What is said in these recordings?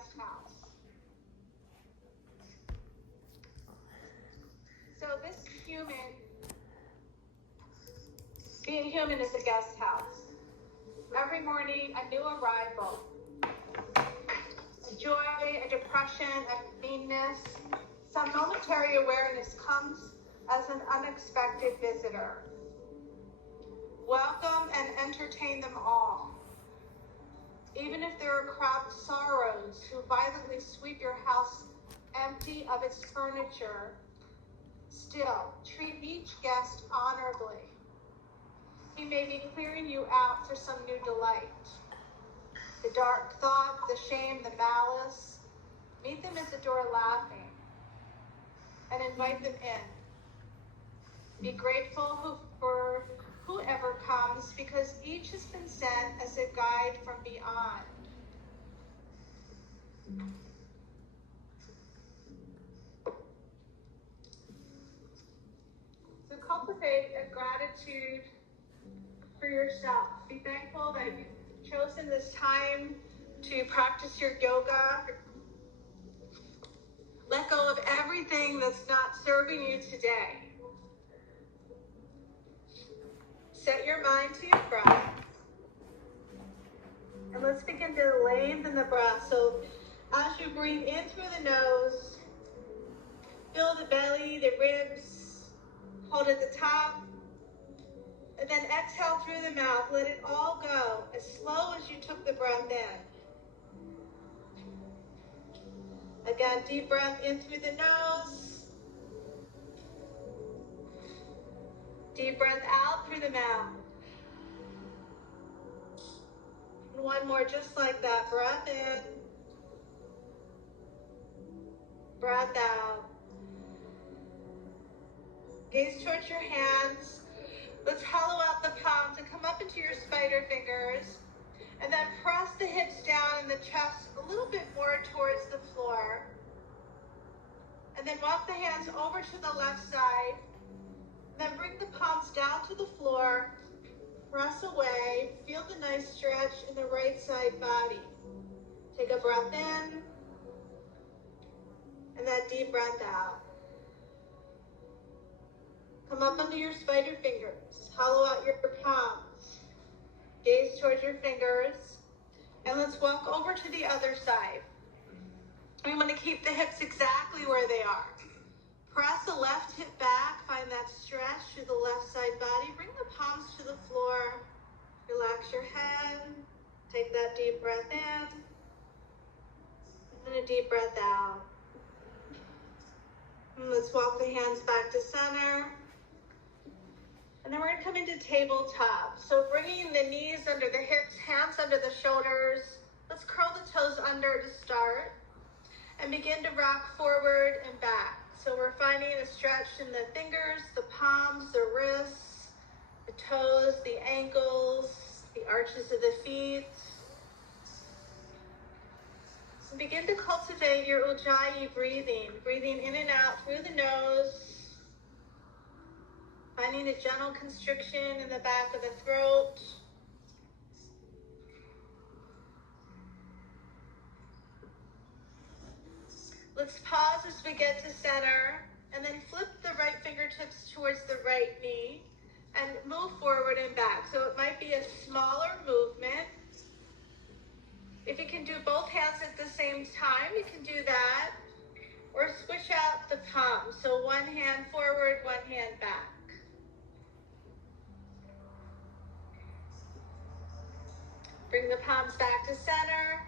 guest house. So this being human is a guest house. Every morning, a new arrival. A joy, a depression, a meanness, some momentary awareness comes as an unexpected visitor. Welcome and entertain them all. Even if there are crabbed sorrows who violently sweep your house empty of its furniture, still treat each guest honorably. He may be clearing you out for some new delight. The dark thought, the shame, the malice, meet them at the door laughing and invite them in. Be grateful for whoever comes, because each has been sent as a guide from beyond. So cultivate a gratitude for yourself. Be thankful that you've chosen this time to practice your yoga. Let go of everything that's not serving you today. Set your mind to your breath. And let's begin to lengthen the breath. So as you breathe in through the nose, fill the belly, the ribs, hold at the top, and then exhale through the mouth. Let it all go as slow as you took the breath in. Again, deep breath in through the nose. Deep breath out through the mouth. And one more just like that. Breath in. Breath out. Gaze towards your hands. Let's hollow out the palms and come up into your spider fingers. And then press the hips down and the chest a little bit more towards the floor. And then walk the hands over to the left side. And then bring the palms down to the floor. Press away. Feel the nice stretch in the right side body. Take a breath in. And that deep breath out. Come up under your spider fingers. Hollow out your palms. Gaze towards your fingers. And let's walk over to the other side. We want to keep the hips exactly where they are. Press the left hip back. Find that stretch through the left side body. Bring the palms to the floor. Relax your head. Take that deep breath in. And a deep breath out. And let's walk the hands back to center. And then we're going to come into tabletop. So bringing the knees under the hips, hands under the shoulders. Let's curl the toes under to start. And begin to rock forward and back. So we're finding a stretch in the fingers, the palms, the wrists, the toes, the ankles, the arches of the feet. And begin to cultivate your Ujjayi breathing. Breathing in and out through the nose. Finding a gentle constriction in the back of the throat. Let's pause as we get to center, and then flip the right fingertips towards the right knee, and move forward and back. So it might be a smaller movement. If you can do both hands at the same time, you can do that. Or switch out the palms. So one hand forward, one hand back. Bring the palms back to center.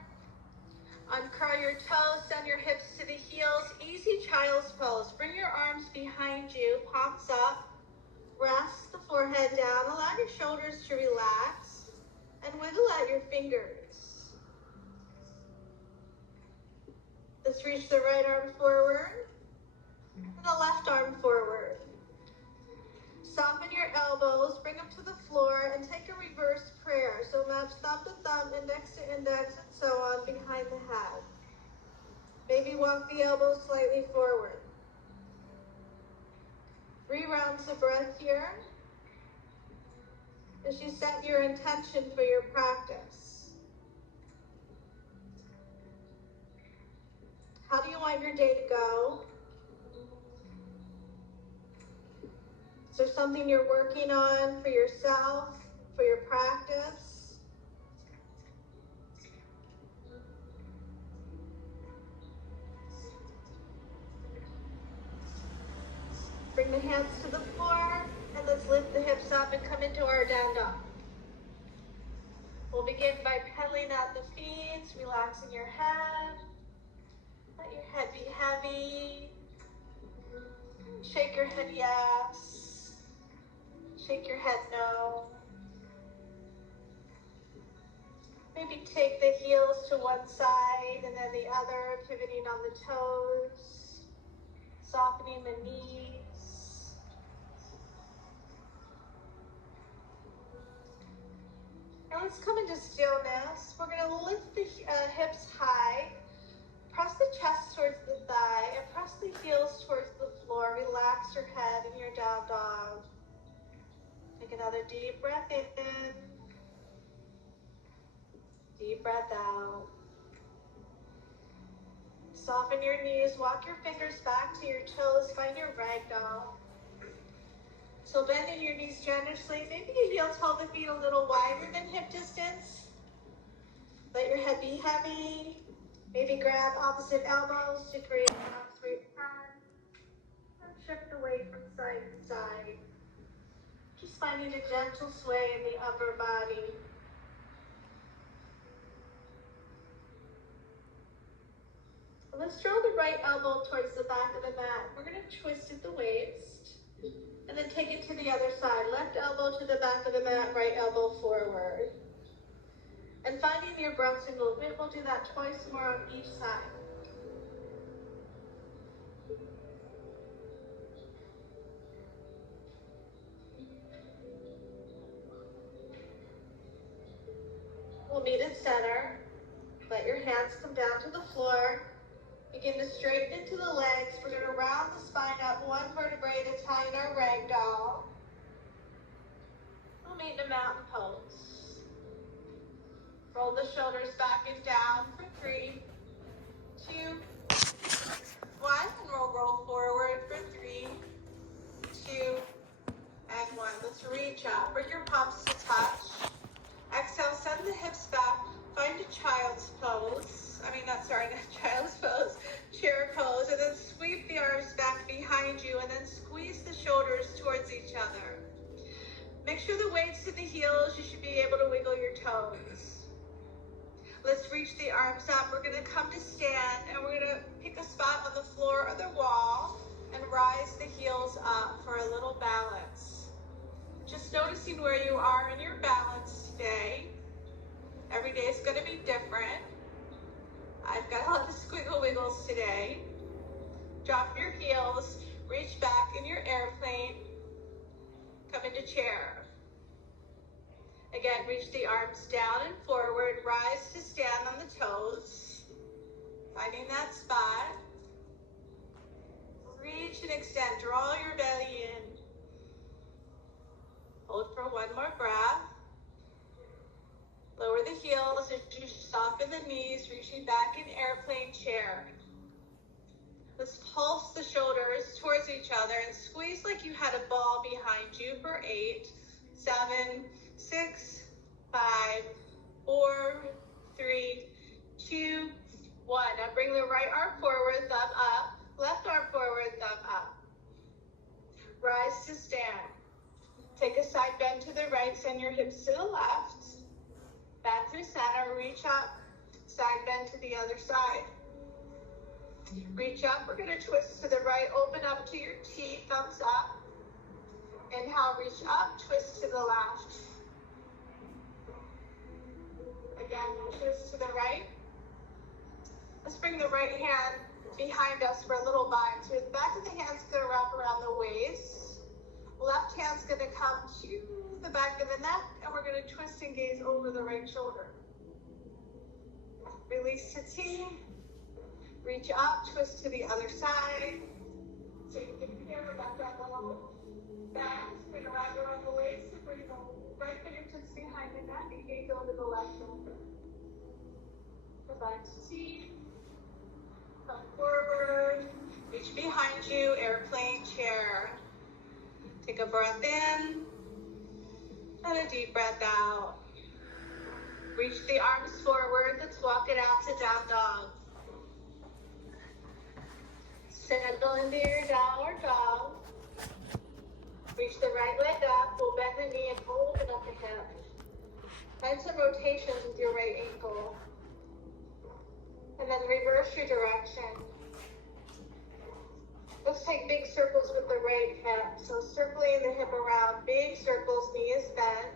Uncurl your toes, send your hips to the heels. Easy child's pose. Bring your arms behind you, palms up. Rest the forehead down. Allow your shoulders to relax. And wiggle out your fingers. Let's reach the right arm forward. And the left arm forward. Soften your elbows, bring them to the floor, and take a reverse prayer. So match thumb to thumb, index to index, and so on behind the head. Maybe walk the elbows slightly forward. 3 rounds of breath here as you set your intention for your practice. you want your day to go? Is there something you're working on for yourself, for your practice? Bring the hands to the floor, and let's lift the hips up and come into our down dog. We'll begin by pedaling out the feet, relaxing your head. Let your head be heavy. Shake your head yes. Shake your head no. Maybe take the heels to one side and then the other, pivoting on the toes, softening the knees. Now let's come into stillness. We're going to lift the hips high, press the chest towards the thigh, and press the heels towards the floor. Relax your head in your down dog. Take another deep breath in. Deep breath out. Soften your knees, walk your fingers back to your toes, find your ragdoll. So bending your knees generously, maybe your heels hold the feet a little wider than hip distance. Let your head be heavy. Maybe grab opposite elbows to create an upright hand. And shift the weight from side to side. Just finding a gentle sway in the upper body. Let's draw the right elbow towards the back of the mat. We're going to twist at the waist and then take it to the other side. Left elbow to the back of the mat, right elbow forward. And finding your breath in movement, we'll do that twice more on each side. We'll meet at center. Let your hands come down to the floor. Begin to straighten into the legs. We're going to round the spine up one vertebrae at a time in our ragdoll. We'll meet in a mountain pose. Roll the shoulders back and down for 3, 2, 1. And we'll roll forward for 3, 2, and 1. Let's reach up. Bring your palms to touch. Exhale, send the hips back. Find a child's pose. Not child's pose. Chair pose. And then sweep the arms back behind you and then squeeze the shoulders towards each other. Make sure the weight's to the heels. You should be able to wiggle your toes. Let's reach the arms up. We're going to come to stand and we're going to pick a spot on the floor or the wall and rise the heels up for a little balance. Just noticing where you are in your balance today. Every day is going to be different. I've got a lot of squiggle wiggles today. Drop your heels, reach back in your airplane, come into chair. Again, reach the arms down and forward, rise to stand on the toes, finding that spot. Reach and extend, draw your belly in. Hold for one more breath. Lower the heels as you soften the knees, reaching back in airplane chair. Let's pulse the shoulders towards each other and squeeze like you had a ball behind you for 8, 7, 6, 5, 4, 3, 2, 1. Now bring the right arm forward, thumb up. Left arm forward, thumb up. Rise to stand. Take a side bend to the right, send your hips to the left. Back through center, reach up, side bend to the other side. Reach up, we're going to twist to the right, open up to your T, thumbs up. Inhale, reach up, twist to the left. Again, twist to the right. Let's bring the right hand behind us for a little bind. So the back of the hand's going to wrap around the waist. Left hand's going to come to the back of the neck, and we're going to twist and gaze over the right shoulder. Release to T. Reach up, twist to the other side. So you can hear back down the low back. We're going to wrap around the waist. Bring the right fingertips behind the neck and gaze over the left shoulder. Go back to T. Come forward. reach behind you, airplane chair. Take a breath in and a deep breath out. Reach the arms forward. Let's walk it out to down dog. Settle into your downward dog. Reach the right leg up. We'll bend the knee and open up the hip. Find some rotations with your right ankle. And then reverse your direction. Let's take big circles with the right hip. So circling the hip around, big circles, knee is bent.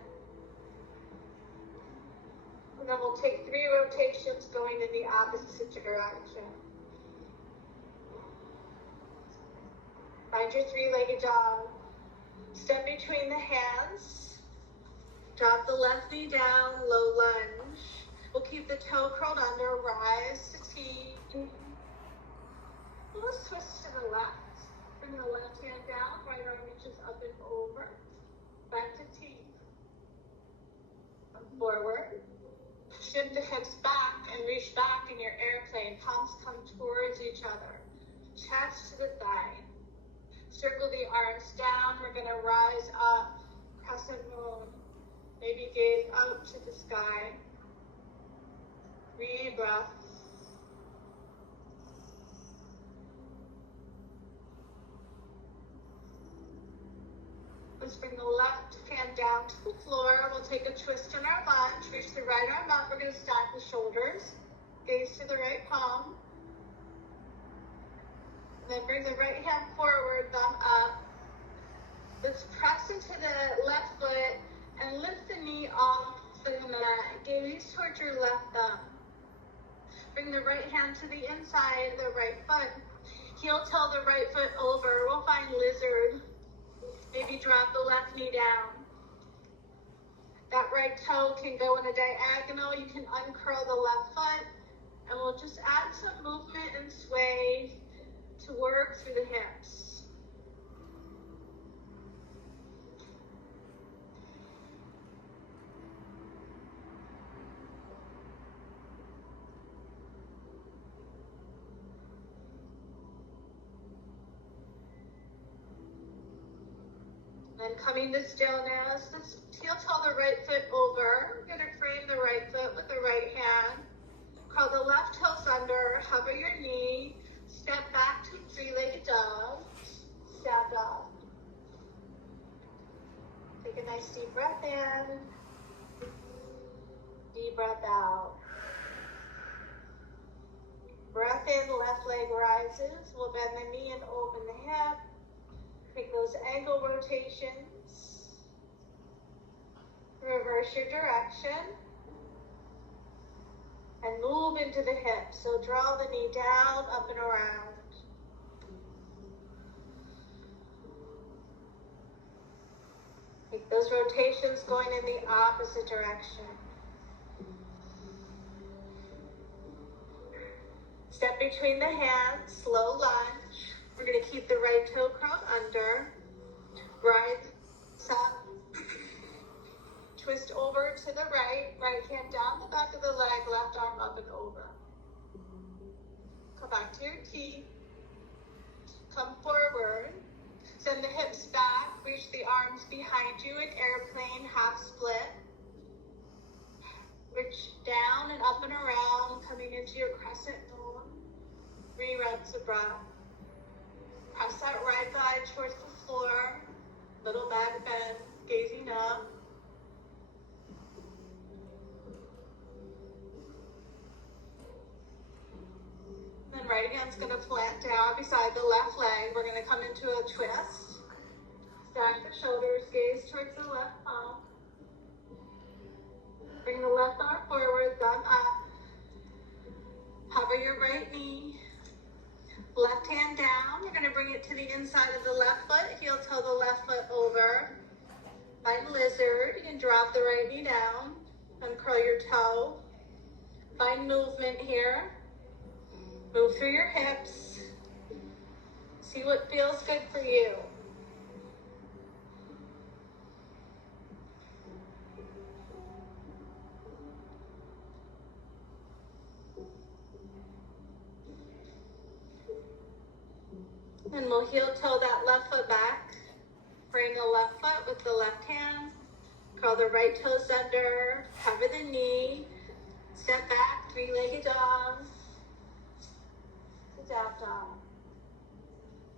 And then we'll take 3 rotations going in the opposite direction. Find your 3-legged dog. Step between the hands. Drop the left knee down, low lunge. We'll keep the toe curled under, rise to T. Let's twist to the left. Bring the left hand down, right arm reaches up and over. Back to T. Forward. Shift the hips back and reach back in your airplane. Palms come towards each other. Chest to the thigh. Circle the arms down. We're going to rise up. Crescent moon. Maybe gaze up to the sky. 3 breaths. Let's bring the left hand down to the floor. We'll take a twist in our lunge. Reach the right arm up. We're going to stack the shoulders. Gaze to the right palm. And then bring the right hand forward, thumb up. Let's press into the left foot and lift the knee off the mat. Gaze towards your left thumb. Bring the right hand to the inside of the right foot. Heel toe the right foot over. We'll find lizard. Maybe drop the left knee down. That right toe can go in a diagonal. You can uncurl the left foot. And we'll just add some movement and sway to work through the hips. Then coming to stillness, let's heel toe the right foot over. We're going to frame the right foot with the right hand. Curl the left toes under, hover your knee, step back to 3-legged dog, stand up. Take a nice deep breath in, deep breath out. Breath in, left leg rises. We'll bend the knee and open the hip. Take those ankle rotations. Reverse your direction. And move into the hips. So draw the knee down, up and around. Take those rotations going in the opposite direction. Step between the hands, slow lunge. We're going to keep the right toe curled under. Rise up. Twist over to the right. Right hand down the back of the leg, left arm up and over. Come back to your T. Come forward. Send the hips back. Reach the arms behind you in airplane, half split. Reach down and up and around, coming into your crescent moon. 3 reps of breath. Press that right thigh towards the floor. Little back bend, gazing up. Then right hand's going to plant down beside the left leg. We're going to come into a twist. Stack the shoulders, gaze towards the left palm. Bring the left arm forward, thumb up. Hover your right knee. Left hand down. We're going to bring it to the inside of the left foot. Heel toe the left foot over. Find lizard. You can drop the right knee down. Uncurl your toe. Find movement here. Move through your hips. See what feels good for you. Then we'll heel toe that left foot back. Bring the left foot with the left hand. Curl the right toes under. Cover the knee. Step back, three-legged dog. To down dog.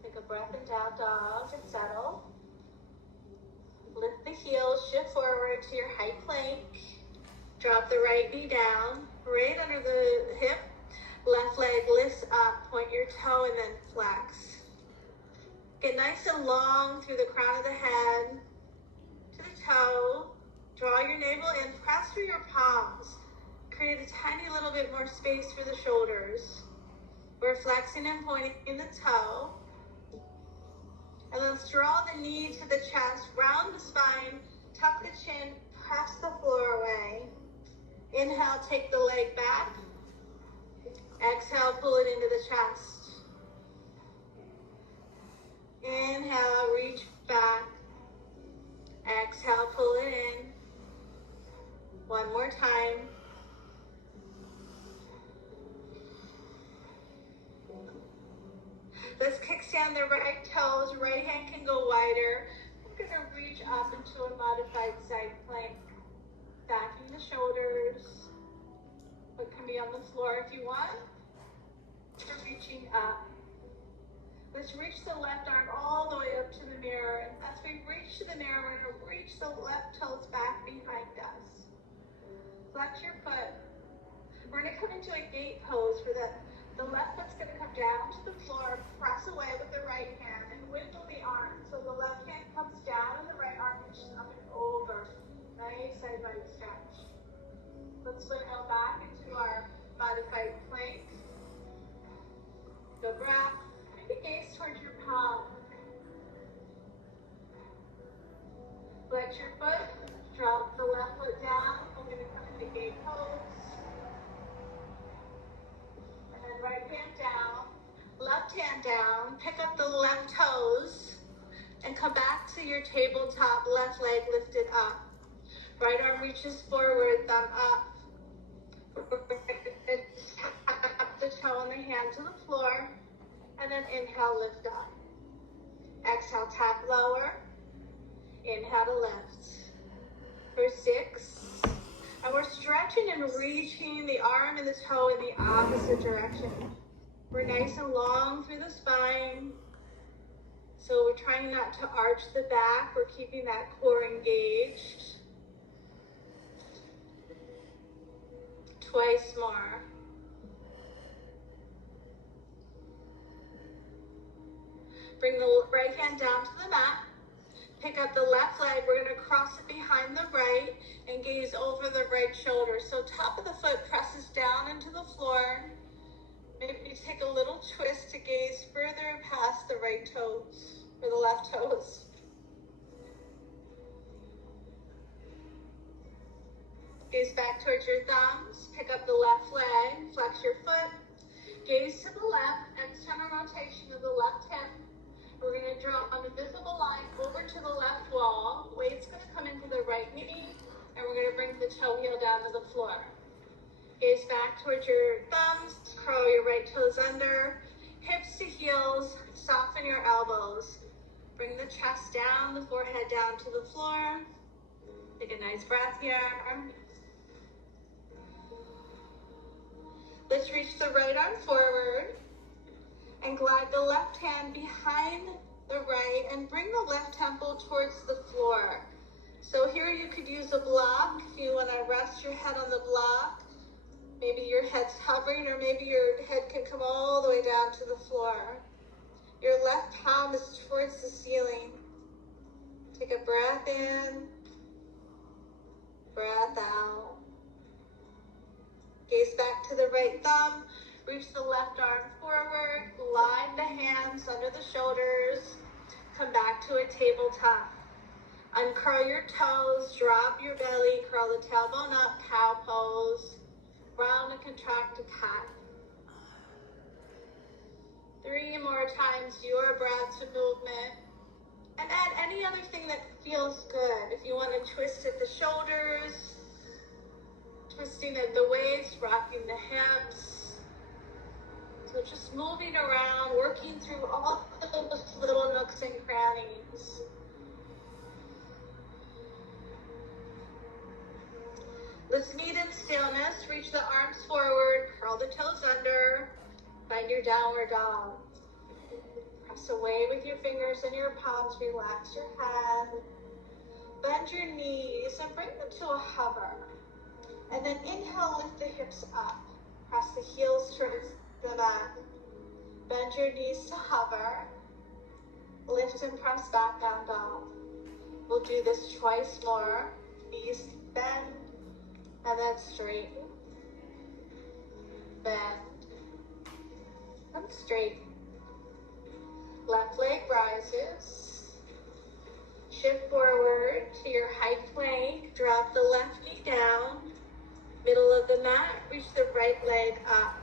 Take a breath in down dog and settle. Lift the heels, shift forward to your high plank. Drop the right knee down, right under the hip. Left leg lifts up, point your toe and then flex. Get nice and long through the crown of the head to the toe. Draw your navel in, press through your palms. Create a tiny little bit more space for the shoulders. We're flexing and pointing the toe. And let's draw the knee to the chest, round the spine, tuck the chin, press the floor away. Inhale, take the leg back. Exhale, pull it into the chest. Inhale, reach back. Exhale, pull it in. One more time. Let's kickstand the right toes. Right hand can go wider. We're going to reach up into a modified side plank. Backing the shoulders. It can be on the floor if you want. We're reaching up. Let's reach the left arm all the way up to the mirror. And as we reach to the mirror, we're going to reach the left toes back behind us. Flex your foot. We're going to come into a gate pose for that. The left foot's going to come down to the floor, press away with the right hand, and wiggle the arm. So the left hand comes down and the right arm reaches up and over. Nice side body stretch. Let's swing out back into our modified plank. Go back. Maybe gaze towards your palm. Flex your foot. Drop the left foot down. We're going to come into gate pose. Right hand down, left hand down, pick up the left toes, and come back to your tabletop, left leg lifted up. Right arm reaches forward, thumb up. Tap the toe and the hand to the floor, and then inhale, lift up. Exhale, tap lower. Inhale to lift. For 6. And we're stretching and reaching the arm and the toe in the opposite direction. We're nice and long through the spine. So we're trying not to arch the back. We're keeping that core engaged. Twice more. Bring the right hand down to the mat. Pick up the left leg. We're going to cross it behind the right and gaze over the right shoulder. So top of the foot presses down into the floor. Maybe take a little twist to gaze further past the right toes or the left toes. Gaze back towards your thumbs. Pick up the left leg. Flex your foot. Gaze to the left. External rotation of the left hip. We're going to draw an invisible line over to the left wall. Weight's going to come into the right knee, and we're going to bring the toe heel down to the floor. Gaze back towards your thumbs, curl your right toes under, hips to heels, soften your elbows. Bring the chest down, the forehead down to the floor. Take a nice breath here. Let's reach the right arm forward. And glide the left hand behind the right and bring the left temple towards the floor. So here you could use a block if you want to rest your head on the block. Maybe your head's hovering, or maybe your head can come all the way down to the floor. Your left palm is towards the ceiling. Take a breath in, breath out. Gaze back to the right thumb. Reach the left arm forward, glide the hands under the shoulders, come back to a tabletop. Uncurl your toes, drop your belly, curl the tailbone up, cow pose, round and contract to cat. 3 more times your breath to movement. And add any other thing that feels good. If you want to twist at the shoulders, twisting at the waist, rocking the hips. So So just moving around, working through all those little nooks and crannies. Let's meet in stillness. Reach the arms forward, curl the toes under, find your downward dog. Press away with your fingers and your palms, relax your head. Bend your knees and bring them to a hover. And then inhale, lift the hips up. Press the heels towards the mat. Bend your knees to hover. Lift and press back down dog. We'll do this twice more. Knees bend and then straighten. Bend and straighten. Left leg rises. Shift forward to your high plank. Drop the left knee down. Middle of the mat, reach the right leg up.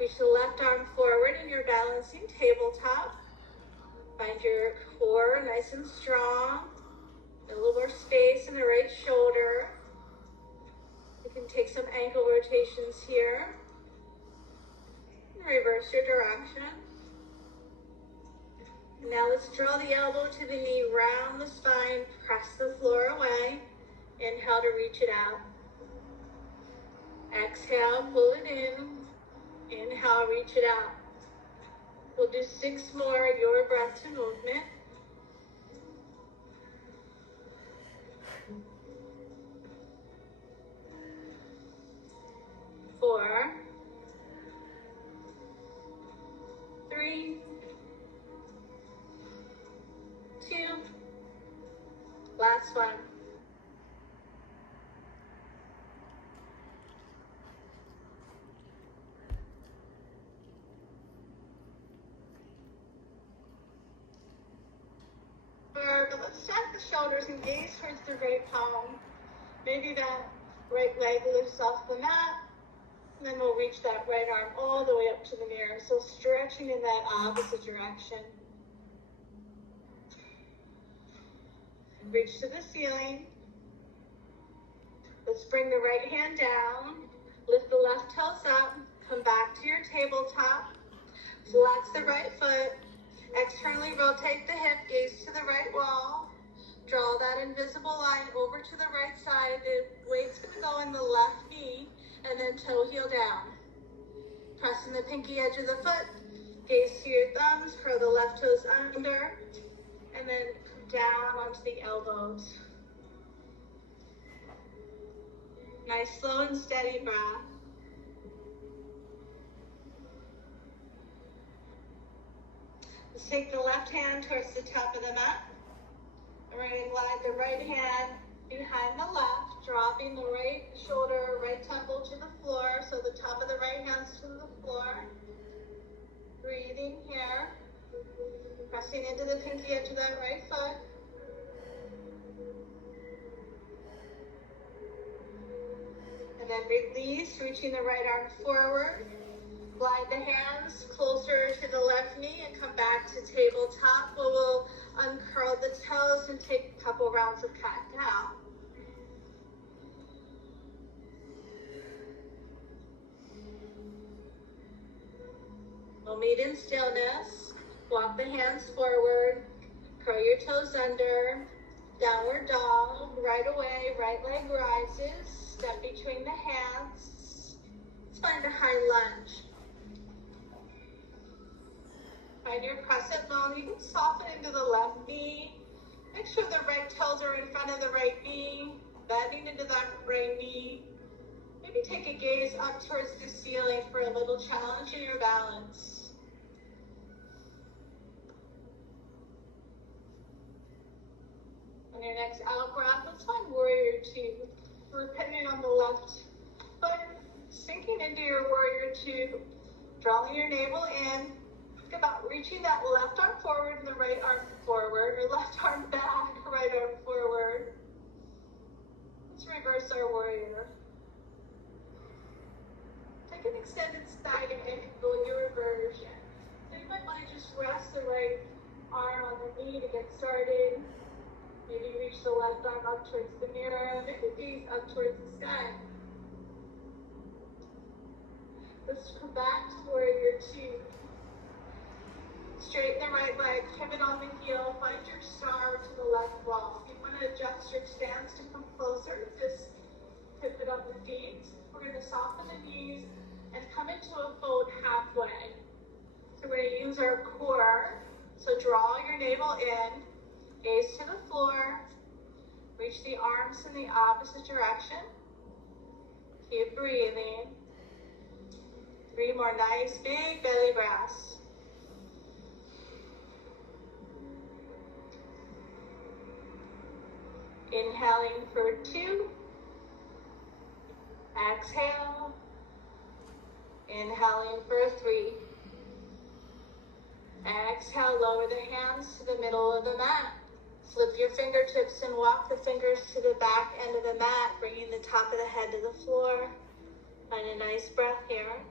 Reach the left arm forward in your balancing tabletop. Find your core nice and strong. A little more space in the right shoulder. You can take some ankle rotations here. And reverse your direction. And now let's draw the elbow to the knee, round the spine, press the floor away. Inhale to reach it out. Exhale, pull it in. Inhale, reach it out. We'll do 6 more of your breath to movement. 4, 3, 2, last one. But let's stack the shoulders and gaze towards the right palm. Maybe that right leg lifts off the mat, and then we'll reach that right arm all the way up to the mirror. So stretching in that opposite direction. Reach to the ceiling. Let's bring the right hand down. Lift the left toes up. Come back to your tabletop. Flex the right foot. Externally rotate the hip, gaze to the right wall. Draw that invisible line over to the right side. The weight's going to go in the left knee, and then toe heel down. Pressing the pinky edge of the foot, gaze to your thumbs, curl the left toes under, and then down onto the elbows. Nice, slow and steady breath. Let's take the left hand towards the top of the mat. And we're going to glide the right hand behind the left, dropping the right shoulder, right temple to the floor, so the top of the right hand's to the floor. Breathing here. Pressing into the pinky edge of that right foot. And then release, reaching the right arm forward. Glide the hands closer to the left knee and come back to tabletop, where we'll uncurl the toes and take a couple rounds of cat-cow. We'll meet in stillness. Walk the hands forward. Curl your toes under. Downward dog. Right away, right leg rises. Step between the hands. Let's find a high lunge. Find your crescent moon. You can soften into the left knee. Make sure the right toes are in front of the right knee. Bending into that right knee. Maybe take a gaze up towards the ceiling for a little challenge in your balance. On your next out breath, let's find warrior two. Depending on the left foot, sinking into your warrior two, drawing your navel in. Think about reaching that left arm forward and the right arm forward, or left arm back, right arm forward. Let's reverse our warrior. Take an extended side angle in your reversion. So you might want to just rest the right arm on the knee to get started. Maybe reach the left arm up towards the mirror, maybe gaze up towards the sky. Let's come back to warrior two. Straighten the right leg, pivot on the heel, find your star to the left wall. If you want to adjust your stance to come closer, just pivot on the feet. We're going to soften the knees and come into a fold halfway. So we're going to use our core. So draw your navel in, gaze to the floor, reach the arms in the opposite direction. Keep breathing. 3 more nice big belly breaths. Inhaling for 2. Exhale. Inhaling for 3. Exhale, lower the hands to the middle of the mat. Flip your fingertips and walk the fingers to the back end of the mat, bringing the top of the head to the floor. Find a nice breath here.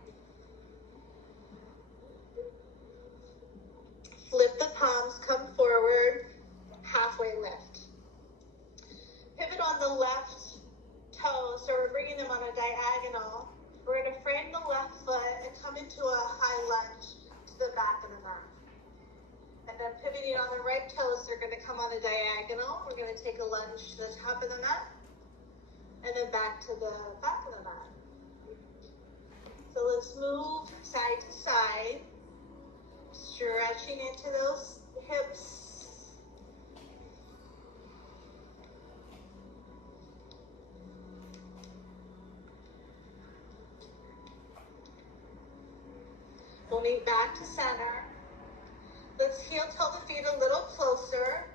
Flip the palms, come forward, halfway lift. Pivot on the left toes, so we're bringing them on a diagonal. We're going to frame the left foot and come into a high lunge to the back of the mat. And then pivoting on the right toes, they're going to come on a diagonal. We're going to take a lunge to the top of the mat and then back to the back of the mat. So let's move side to side, stretching into those hips. Moving back to center. Let's heel tilt the feet a little closer.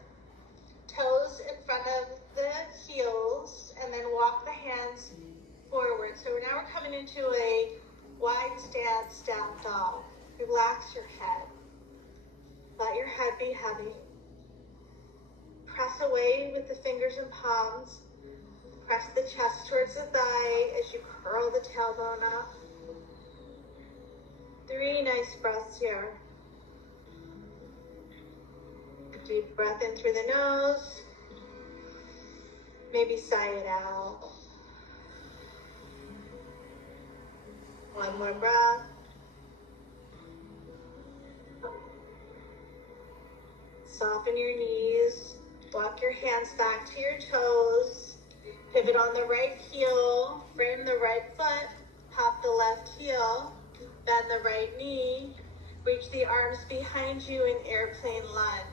Toes in front of the heels, and then walk the hands forward. So now we're coming into a wide stance down dog. Relax your head. Let your head be heavy. Press away with the fingers and palms. Press the chest towards the thigh as you curl the tailbone up. 3 nice breaths here. Deep breath in through the nose. Maybe sigh it out. 1 more breath. Soften your knees. Walk your hands back to your toes. Pivot on the right heel. Frame the right foot. Pop the left heel. Bend the right knee. Reach the arms behind you in airplane lunge.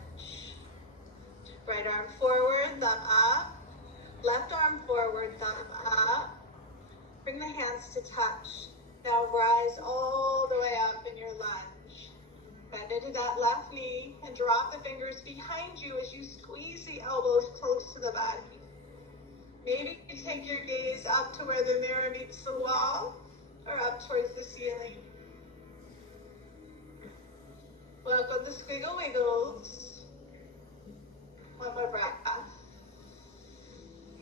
Right arm forward, thumb up. Left arm forward, thumb up. Bring the hands to touch. Now rise all the way up in your lunge. Bend into that left knee and drop the fingers behind you as you squeeze the elbows close to the body. Maybe you take your gaze up to where the mirror meets the wall or up towards the ceiling. Welcome to Squiggle Wiggles. 1 more breath.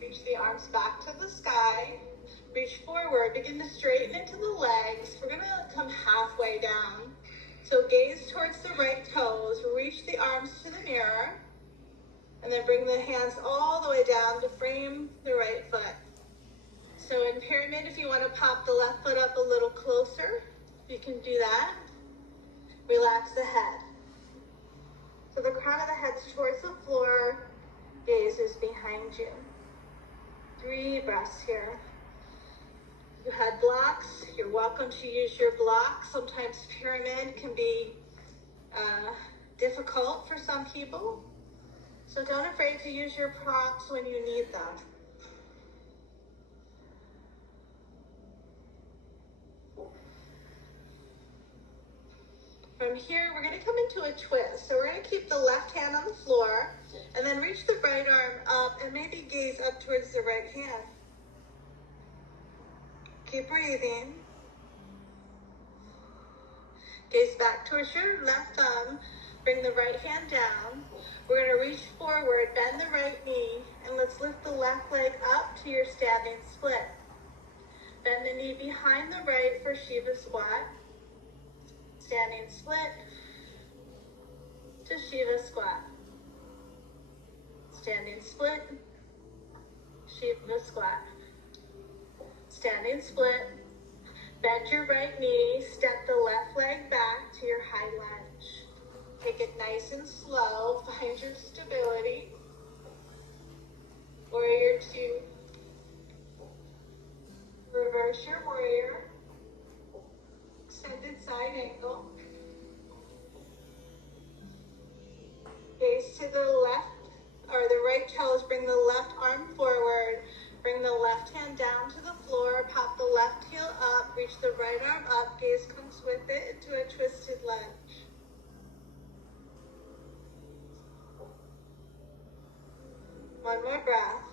Reach the arms back to the sky. Reach forward. Begin to straighten into the legs. We're going to come halfway down. So gaze towards the right toes. Reach the arms to the mirror. And then bring the hands all the way down to frame the right foot. So in pyramid, if you want to pop the left foot up a little closer, you can do that. Relax the head. So the crown of the head's towards the floor, gaze is behind you. 3 breaths here. You had blocks, you're welcome to use your blocks. Sometimes pyramid can be difficult for some people. So don't afraid to use your props when you need them. From here, we're going to come into a twist. So we're going to keep the left hand on the floor and then reach the right arm up and maybe gaze up towards the right hand. Keep breathing. Gaze back towards your left thumb. Bring the right hand down. We're going to reach forward, bend the right knee, and let's lift the left leg up to your standing split. Bend the knee behind the right for Shiva squat. Standing split to Shiva squat. Standing split, Shiva squat. Standing split Bend your right knee, step the left leg back to your high lunge. Take it nice and slow, find your stability. Warrior two. Reverse your warrior. Extended side angle. Gaze to the left, or the right toes, bring the left arm forward. Bring the left hand down to the floor, pop the left heel up, reach the right arm up, gaze comes with it into a twisted lunge. One more breath.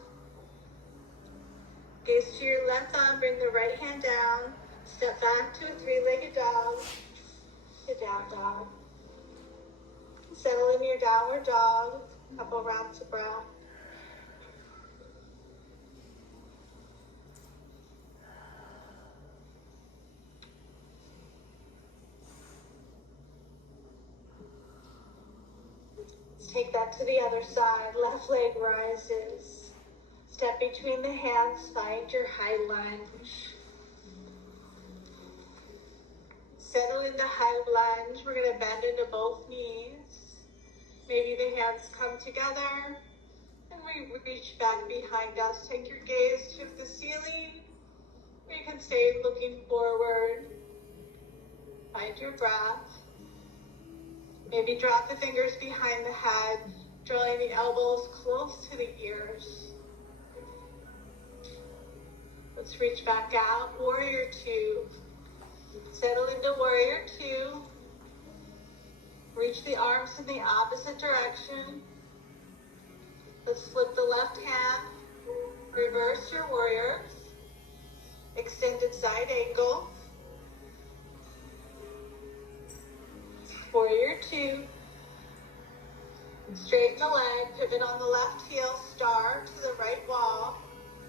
Gaze to your left arm, bring the right hand down, step back to a three-legged dog, to down dog. Settle in your downward dog, couple rounds of breath. Let's take that to the other side. Left leg rises. Step between the hands, find your high lunge. Settle into high lunge. We're going to bend into both knees. Maybe the hands come together and we reach back behind us. Take your gaze to the ceiling. You can stay looking forward. Find your breath. Maybe drop the fingers behind the head, drawing the elbows close to the ears. Let's reach back out. Warrior two. Settle into warrior two. Reach the arms in the opposite direction. Let's flip the left hand. Reverse your warriors. Extended side angle. Warrior two. Straighten the leg, pivot on the left heel, star to the right wall.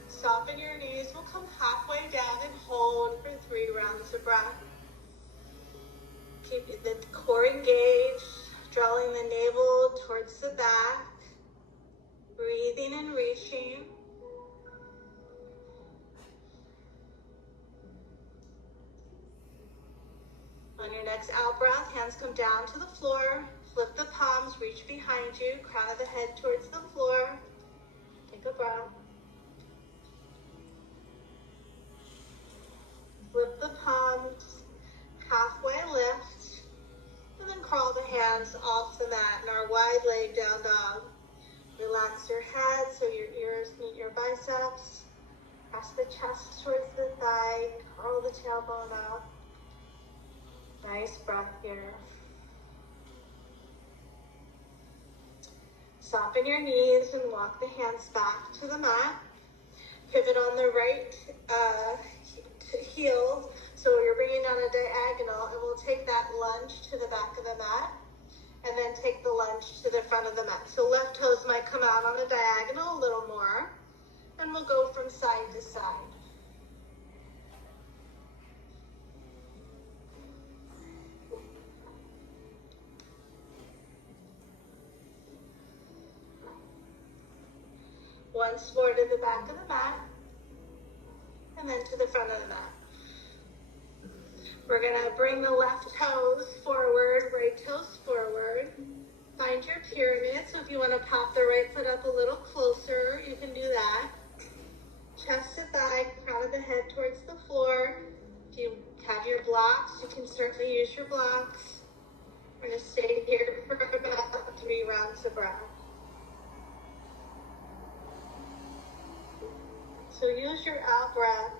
Soften your knees. We'll come halfway down and hold for 3 rounds of breath. Keep the core engaged, drawing the navel towards the back. Breathing and reaching. On your next out breath, hands come down to the floor. Flip the palms, reach behind you, crown of the head towards the floor. Take a breath. Flip the palms, halfway lift, and then crawl the hands off the mat in our wide leg down dog. Relax your head so your ears meet your biceps. Press the chest towards the thigh, curl the tailbone up. Nice breath here. Soften your knees and walk the hands back to the mat. Pivot on the right heel, so you're bringing down a diagonal, and we'll take that lunge to the back of the mat, and then take the lunge to the front of the mat. So left toes might come out on a diagonal a little more, and we'll go from side to side. Once more to the back of the mat, and then to the front of the mat. We're going to bring the left toes forward, right toes forward. Find your pyramid, so if you want to pop the right foot up a little closer, you can do that. Chest to thigh, crown of the head towards the floor. If you have your blocks, you can certainly use your blocks. We're going to stay here for about 3 rounds of breath. So use your out breath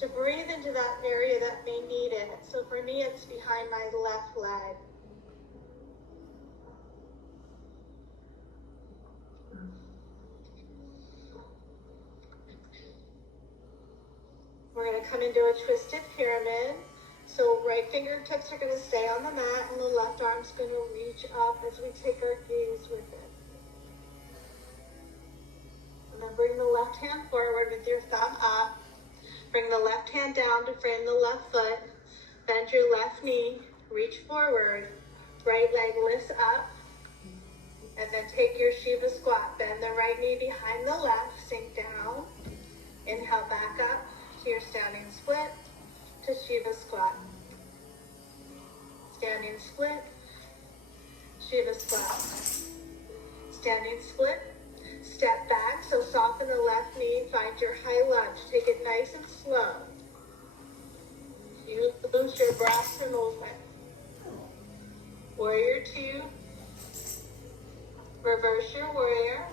to breathe into that area that may need it. So for me, it's behind my left leg. We're going to come into a twisted pyramid. So right fingertips are going to stay on the mat, and the left arm's going to reach up as we take our gaze with it. And then bring the left hand forward with your thumb up. Bring the left hand down to frame the left foot. Bend your left knee. Reach forward. Right leg lifts up. And then take your Shiva squat. Bend the right knee behind the left. Sink down. Inhale back up to your standing split. to Shiva squat. Standing split, Shiva squat. Standing split, step back, so soften the left knee, find your high lunge. Take it nice and slow. Use your breath for movement. Warrior two, reverse your warrior,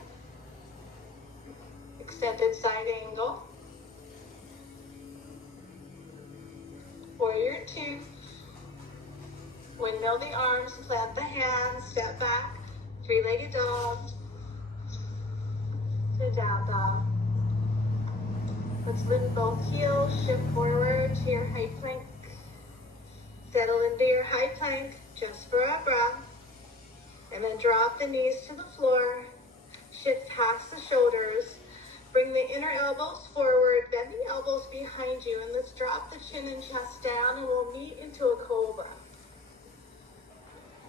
extended side angle. Warrior two, windmill the arms, plant the hands, step back, three-legged dog, to down dog. Let's lift both heels, shift forward to your high plank. Settle into your high plank just for a breath. And then drop the knees to the floor. Shift past the shoulders. Bring the inner elbows forward. Bend the elbows behind you. And let's drop the chin and chest down and we'll meet into a cobra.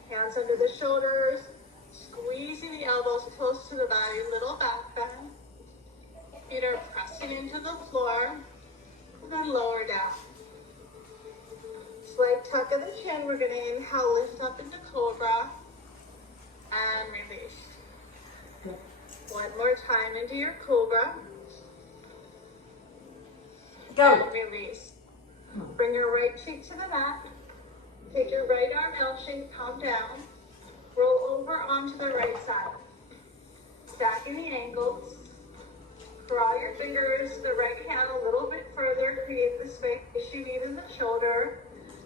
Hands under the shoulders. Squeezing the elbows close to the body. Little back bend. Feet are pressing into the floor. And then lower down. Slight tuck of the chin. We're going to inhale, lift up into cobra. And release. One more time into your cobra. Go. And release. Bring your right cheek to the mat. Take your right arm L shape, palm down. Roll over onto the right side. Stacking the ankles. Draw your fingers, the right hand a little bit further. Create the space you need in the shoulder.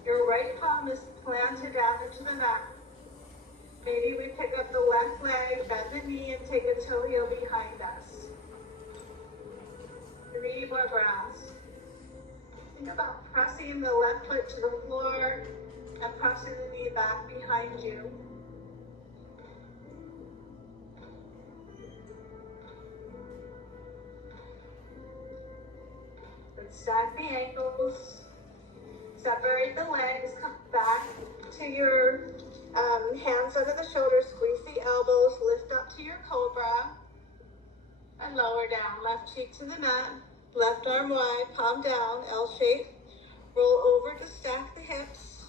Your right palm is planted down into the mat. Maybe we pick up the left leg, bend the knee, and take a toe heel behind us. 3 more breaths. Think about pressing the left foot to the floor and pressing the knee back behind you. Let's stack the ankles. Separate the legs, come back to your hands under the shoulders, squeeze the elbows, lift up to your cobra, and lower down. Left cheek to the mat, left arm wide, palm down, L shape. Roll over to stack the hips.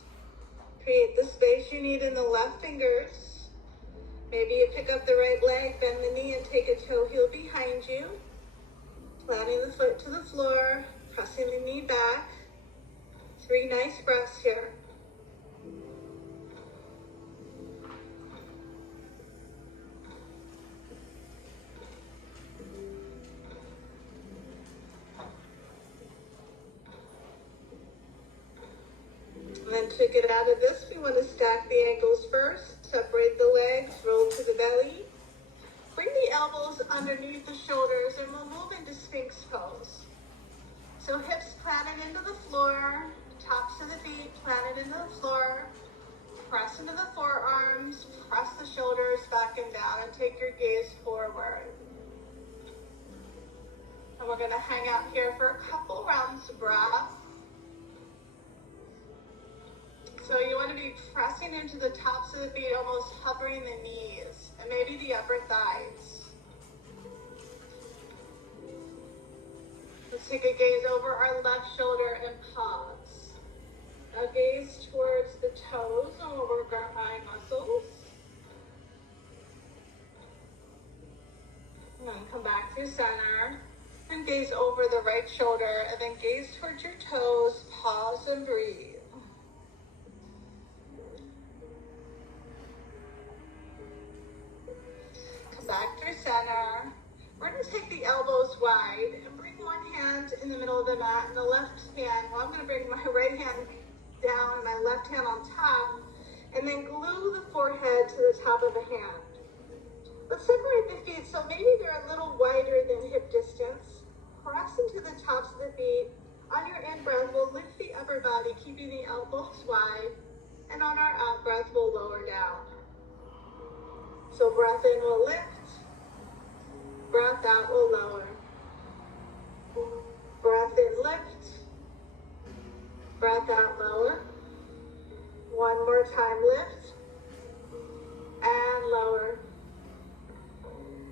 Create the space you need in the left fingers. Maybe you pick up the right leg, bend the knee, and take a toe heel behind you. Planting the foot to the floor, pressing the knee back. 3 nice breaths here. And then to get out of this, we want to stack the ankles first, separate the legs, roll to the belly. Bring the elbows underneath the shoulders and we'll move into Sphinx pose. So hips planted into the floor, tops of the feet planted into the floor. Press into the forearms, press the shoulders back and down, and take your gaze forward. And we're going to hang out here for a couple rounds of breath. So you want to be pressing into the tops of the feet, almost hovering the knees, and maybe the upper thighs. Let's take a gaze over our left shoulder and pause. Now gaze towards the toes and we'll work our eye muscles. And then come back through center and gaze over the right shoulder and then gaze towards your toes, pause and breathe. Come back through center. We're going to take the elbows wide and bring one hand in the middle of the mat and the left hand. Well, I'm going to bring my right hand down and my left hand on top, and then glue the forehead to the top of the hand. Let's separate the feet so maybe they're a little wider than hip distance. Press into the tops of the feet. On your in breath, we'll lift the upper body, keeping the elbows wide, and on our out breath, we'll lower down. So breath in, we'll lift. Breath out, we'll lower. Breath in, lift. Breath out, lower. One more time, lift. And lower.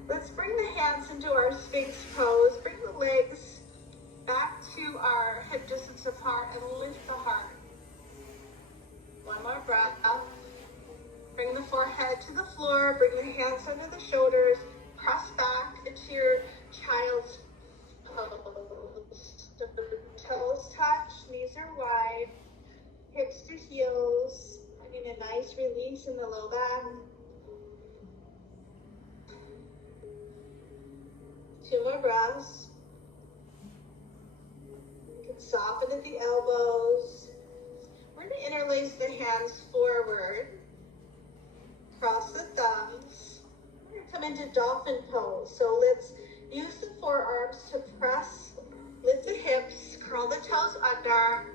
Let's bring the hands into our Sphinx pose. Bring the legs back to our hip distance apart and lift the heart. One more breath. Bring the forehead to the floor, bring the hands under the shoulders, press back into your child's pose. The toes touch, knees are wide, hips to heels, having a nice release in the low back. 2 more breaths. You can soften at the elbows. We're going to interlace the hands forward. Cross the thumbs. We're going to come into dolphin pose. So let's use the forearms to press, lift the hips, curl the toes under.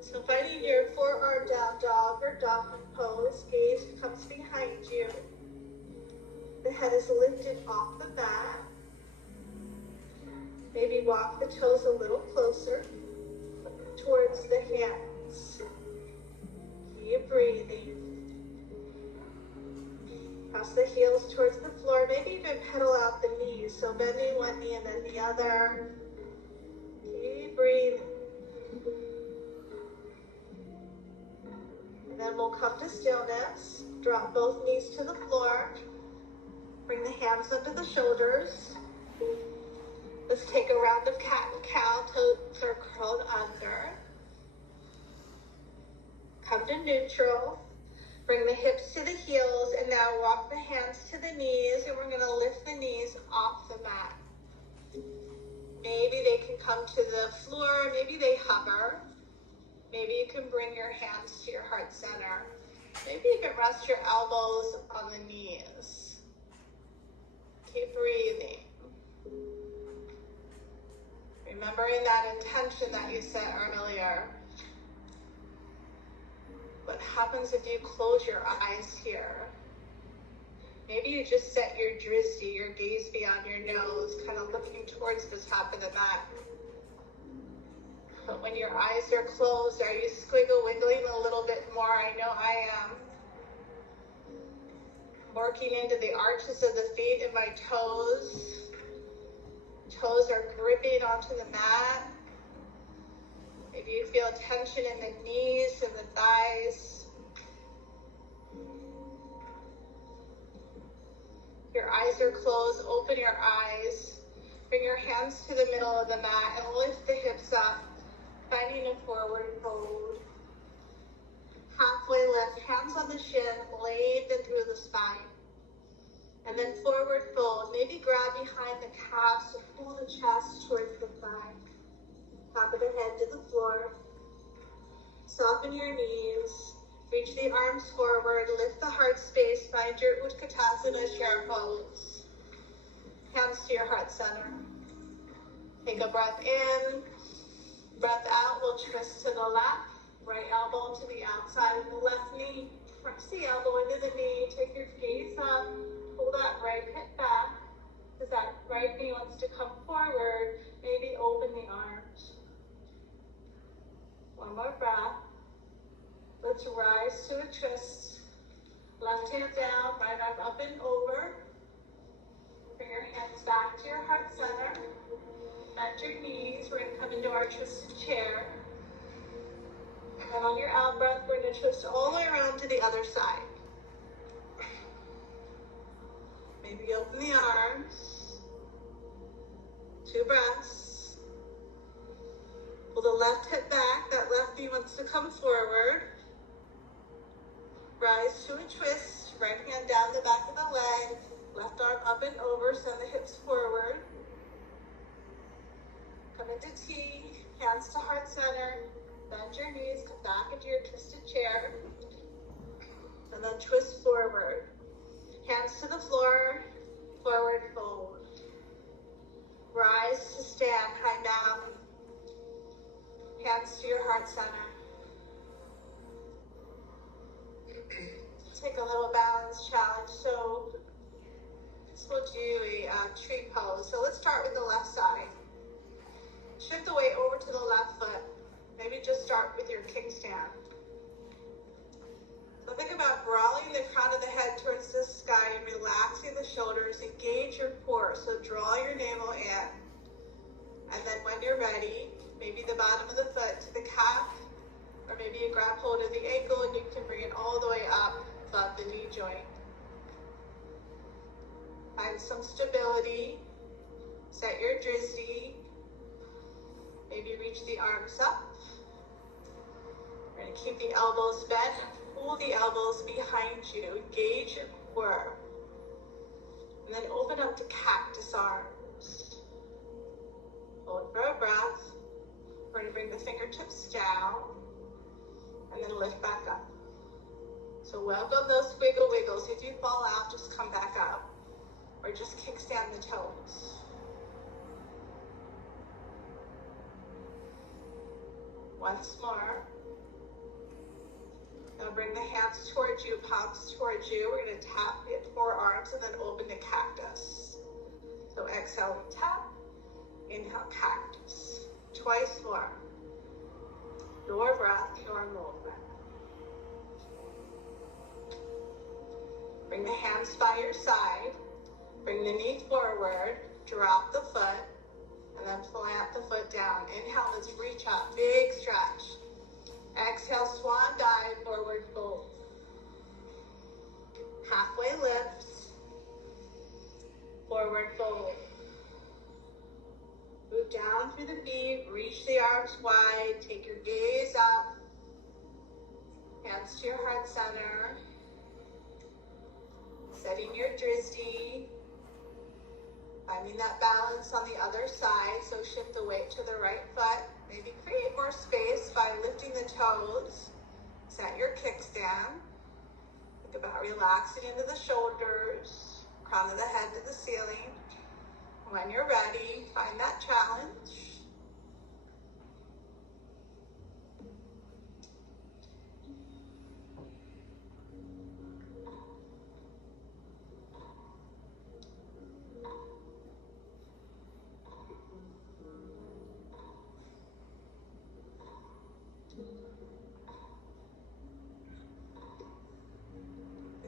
So finding your forearm down dog or dolphin pose, gaze comes behind you. The head is lifted off the mat. Maybe walk the toes a little closer towards the hands. Keep breathing. Press the heels towards the floor. Maybe even pedal out the knees. So bending one knee and then the other. Keep breathing. And then we'll come to stillness. Drop both knees to the floor. Bring the hands under the shoulders. Let's take a round of cat and cow. Toes are curled under. Come to neutral. Bring the hips to the heels, and now walk the hands to the knees, and we're going to lift the knees off the mat. Maybe they can come to the floor, maybe they hover. Maybe you can bring your hands to your heart center. Maybe you can rest your elbows on the knees. Keep breathing. Remembering that intention that you set earlier. What happens if you close your eyes here? Maybe you just set your drishti, your gaze beyond your nose, kind of looking towards the top of the mat. But when your eyes are closed, are you squiggle wiggling a little bit more? I know I am. Working into the arches of the feet and my toes. Toes are gripping onto the mat. Maybe you feel tension in the knees and the thighs. Your eyes are closed. Open your eyes. Bring your hands to the middle of the mat and lift the hips up, finding a forward fold. Halfway lift, hands on the shin, blade and through the spine. And then forward fold. Maybe grab behind the calves to pull the chest towards the thigh. Top of the head to the floor. Soften your knees. Reach the arms forward. Lift the heart space. Find your Utkatasana chair pose. Hands to your heart center. Take a breath in. Breath out. We'll twist to the left. Right elbow to the outside of the left knee. Press the elbow into the knee. Take your gaze up. Pull that right hip back. As that right knee wants to come forward, maybe open the arms. One more breath. Let's rise to a twist. Left hand down, right arm up and over. Bring your hands back to your heart center. Bend your knees. We're going to come into our twisted chair. And on your out breath, we're going to twist all the way around to the other side. Maybe open the arms. 2 breaths. Pull the left hip back. That left knee wants to come forward. Rise to a twist. Right hand down the back of the leg. Left arm up and over. Send the hips forward. Come into T. Hands to heart center. Bend your knees. Come back into your twisted chair. And then twist forward. Hands to the floor, forward fold. Rise to stand, high mountain. Hands to your heart center. Take a little balance challenge. So this will do a tree pose. So let's start with the left side. Shift the weight over to the left foot. Maybe just start with your king stand. So think about drawing the crown of the head towards the sky and relaxing the shoulders. Engage your core. So draw your navel in. And then when you're ready, maybe the bottom of the foot to the calf, or maybe you grab hold of the ankle and you can bring it all the way up above the knee joint. Find some stability. Set your drizzy. Maybe reach the arms up. We're going to keep the elbows bent. Pull the elbows behind you. Engage and whir. And then open up to cactus arms. Hold for a breath. We're going to bring the fingertips down and then lift back up. So welcome those squiggle wiggles. If you fall out, just come back up or just kickstand the toes. Once more. Now bring the hands towards you, palms towards you. We're going to tap the forearms and then open to cactus. So exhale, tap. Inhale, cactus. Twice more. Your breath, your movement. Bring the hands by your side. Bring the knee forward. Drop the foot. And then plant the foot down. Inhale, let's reach up. Big stretch. Exhale, swan dive, forward fold. Halfway lifts. Forward fold. Move down through the feet. Reach the arms wide. Take your gaze up. Hands to your heart center. Setting your drizzy. Finding that balance on the other side. So shift the weight to the right foot. Maybe create more space by lifting the toes. Set your kickstand. Think about relaxing into the shoulders. Crown of the head to the ceiling. When you're ready, find that challenge.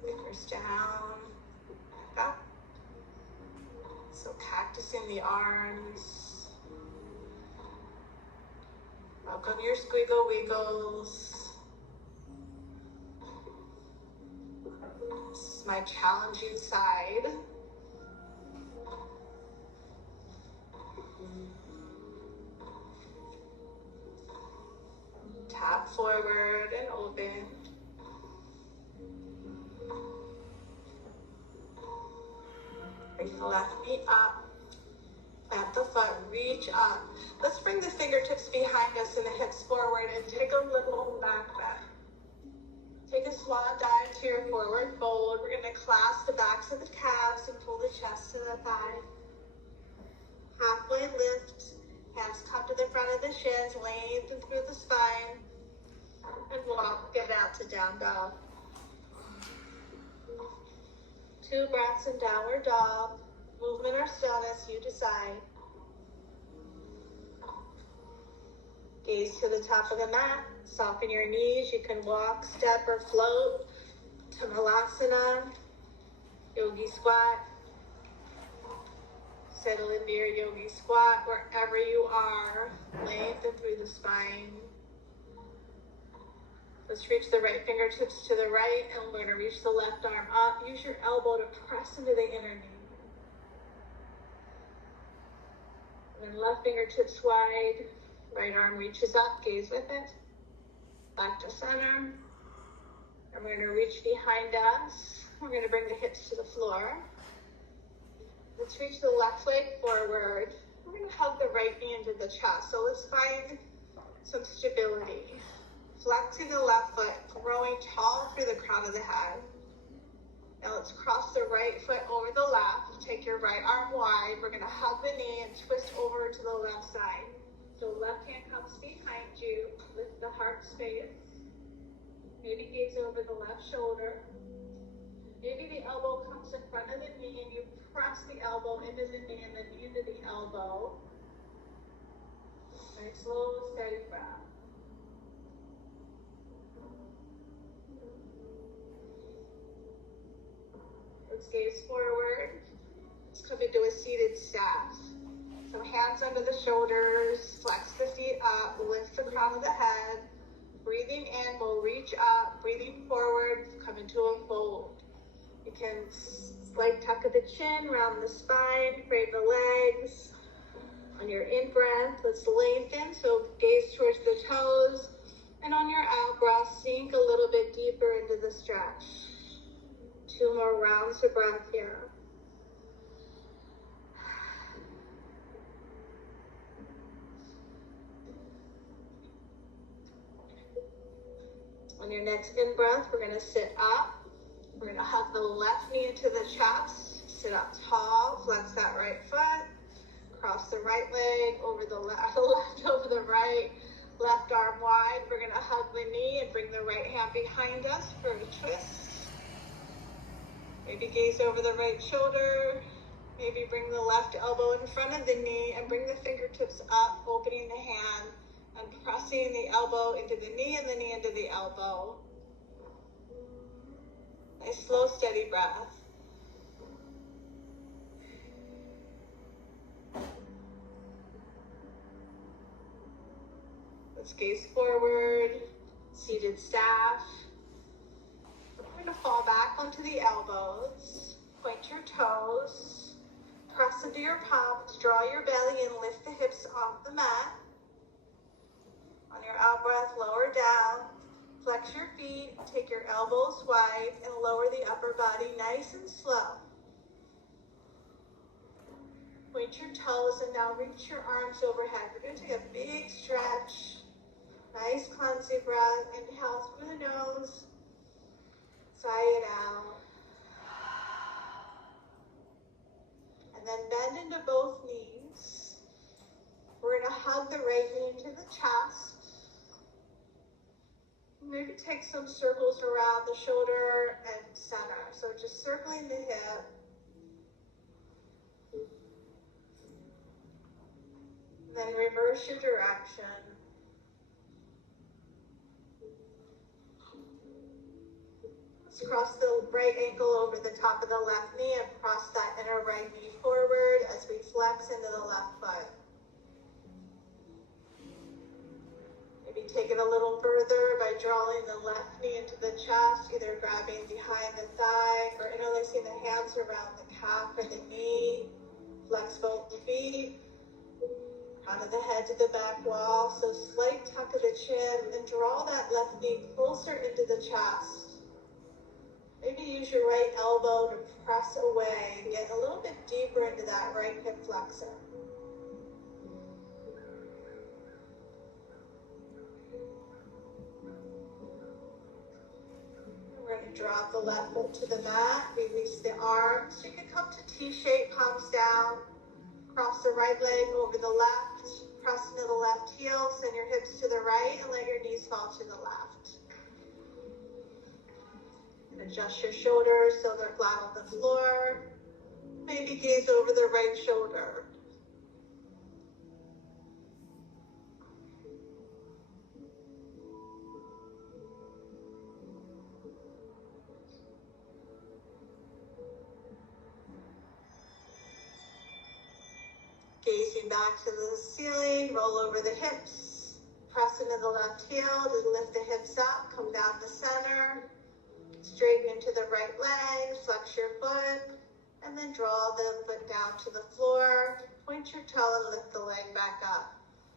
Fingers down, back up. So cactus in the arms. Welcome your squiggle wiggles. This is my challenging side. Tap forward and open. Bring the left knee up. Plant the foot, reach up. Let's bring the fingertips behind us and the hips forward and take a little back bend. Take a swan dive to your forward fold. We're going to clasp the backs of the calves and pull the chest to the thigh. Halfway lift. Hands come to the front of the shins, lengthen through the spine. And walk, get out to down dog. 2 breaths in downward dog. Movement or stillness, you decide. Gaze to the top of the mat. Soften your knees. You can walk, step, or float to Malasana, Yogi squat. Settle into your yogi squat wherever you are. Lengthen through the spine. Let's reach the right fingertips to the right, and we're going to reach the left arm up. Use your elbow to press into the inner knee. And then left fingertips wide. Right arm reaches up, gaze with it. Back to center. And we're going to reach behind us. We're going to bring the hips to the floor. Let's reach the left leg forward. We're going to hug the right knee into the chest. So let's find some stability. Flexing the left foot, growing tall through the crown of the head. Now let's cross the right foot over the left. Take your right arm wide. We're going to hug the knee and twist over to the left side. So left hand comes behind you. Lift the heart space. Maybe gaze over the left shoulder. Maybe the elbow comes in front of the knee and you press the elbow into the knee and the knee into the elbow. Nice, slow, steady breath. Let's gaze forward. Let's come into a seated staff. So hands under the shoulders, flex the feet up, lift the crown of the head. Breathing in, we'll reach up, breathing forward, come into a fold. You can slight tuck of the chin, round the spine, frame the legs. On your in-breath, let's lengthen, so gaze towards the toes. And on your out-breath, sink a little bit deeper into the stretch. 2 more rounds of breath here. On your next in-breath, we're going to sit up. We're going to hug the left knee into the chest. Sit up tall, flex that right foot. Cross the right leg over the left over the right. Left arm wide. We're going to hug the knee and bring the right hand behind us for a twist. Maybe gaze over the right shoulder. Maybe bring the left elbow in front of the knee and bring the fingertips up, opening the hand and pressing the elbow into the knee and the knee into the elbow. Nice, slow, steady breath. Let's gaze forward, seated staff. We're going to fall back onto the elbows, point your toes, press into your palms, draw your belly and lift the hips off the mat. On your out breath, lower down, flex your feet, take your elbows wide and lower the upper body nice and slow. Point your toes and now reach your arms overhead. We're going to take a big stretch. Nice cleansing breath. Inhale through the nose. Sigh it out. And then bend into both knees. We're going to hug the right knee into the chest. Maybe take some circles around the shoulder and center. So just circling the hip. Then reverse your direction. Let's cross the right ankle over the top of the left knee and cross that inner right knee forward as we flex into the left foot. Maybe take it a little further by drawing the left knee into the chest, either grabbing behind the thigh or interlacing the hands around the calf or the knee. Flex both feet. Crown of the head to the back wall, so slight tuck of the chin, and draw that left knee closer into the chest. Maybe use your right elbow to press away and get a little bit deeper into that right hip flexor. We're going to drop the left foot to the mat, release the arms. You can come to T-shape, palms down. Cross the right leg over the left, press into the left heel, send your hips to the right, and let your knees fall to the left. And adjust your shoulders so they're flat on the floor. Maybe gaze over the right shoulder. Gazing back to the ceiling, roll over the hips, press into the left heel, then lift the hips up, come down the center, straighten into the right leg, flex your foot, and then draw the foot down to the floor, point your toe and lift the leg back up.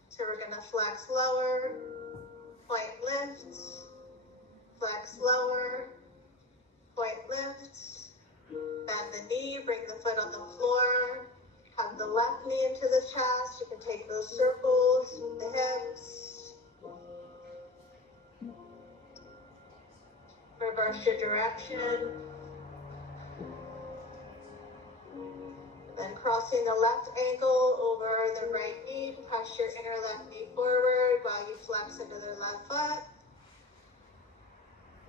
So we're going to flex lower, point lifts, flex lower, point lifts, bend the knee, bring the foot on the floor, hug the left knee into the chest. You can take those circles, the hips. Reverse your direction. Then crossing the left ankle over the right knee. Press your inner left knee forward while you flex into the left foot.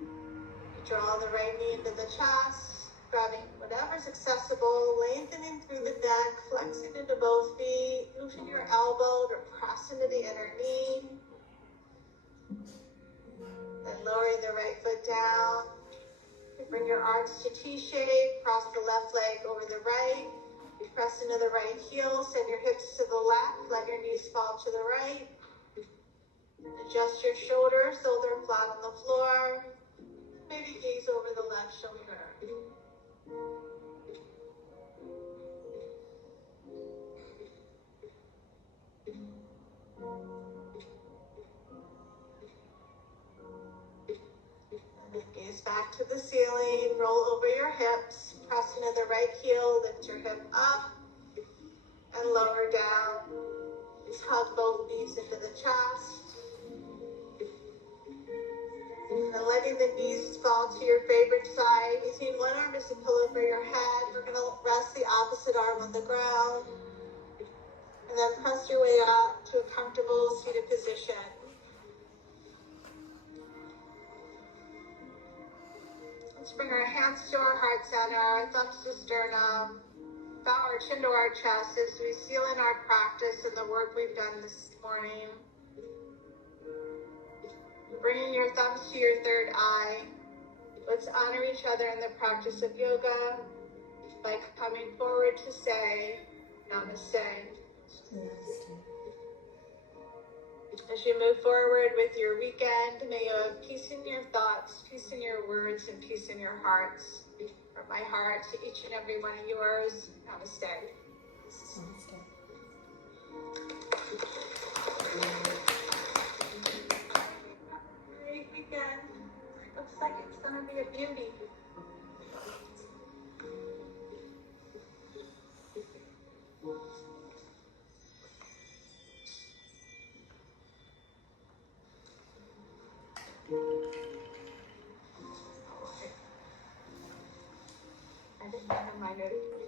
You draw the right knee into the chest. Grabbing whatever's accessible, lengthening through the neck, flexing into both feet, using your elbow to press into the inner knee. Then lowering the right foot down. You bring your arms to T-shape, cross the left leg over the right. Press into the right heel, send your hips to the left, let your knees fall to the right. Adjust your shoulders so they're flat on the floor. Maybe gaze over the left shoulder. And then gaze back to the ceiling, roll over your hips, press into the right heel, lift your hip up and lower down. Just hug both knees into the chest. And letting the knees fall to your favorite side. Using one arm as a pillow for your head. We're going to rest the opposite arm on the ground. And then press your way up to a comfortable seated position. Let's bring our hands to our heart center, thumbs to sternum. Bow our chin to our chest as we seal in our practice and the work we've done this morning. Bringing your thumbs to your third eye. Let's honor each other in the practice of yoga by coming forward to say Namaste. Namaste. As you move forward with your weekend, may you have peace in your thoughts, peace in your words, and peace in your hearts. From my heart to each and every one of yours, Namaste. Namaste. Great weekend. Looks like it's going to be a beauty. I didn't have my notification.